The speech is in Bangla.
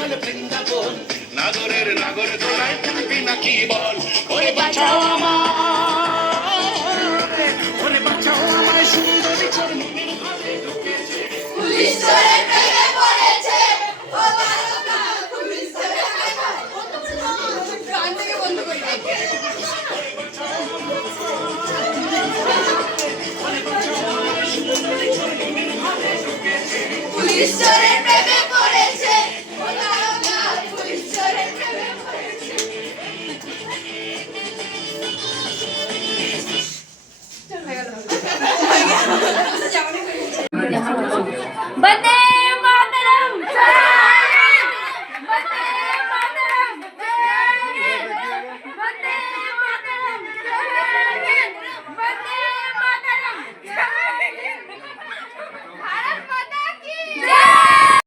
চলে বৃন্দাবন নাগরের নাগর দোলায় থাকবি নাকি বল ওরে বাঁচাও আমায় ওরে বাঁচাও আমায় সুন্দরী চোর মনের ঘরে ঢুকেছে পুলিশ চোরের প্রেমে পড়েছে ও তারকা পুলিশ চোরের গান থেকে বন্ধ করে পুলিশ চোরের প্রেমে পড়েছে ও তারকা পুলিশ চোরের প্রেমে পড়েছে চল হয়ে গেল বন্দে মাতরম বন্দে মাতরম বন্দে মাতরম বন্দে মাতরম ভারত মাতা কি জয়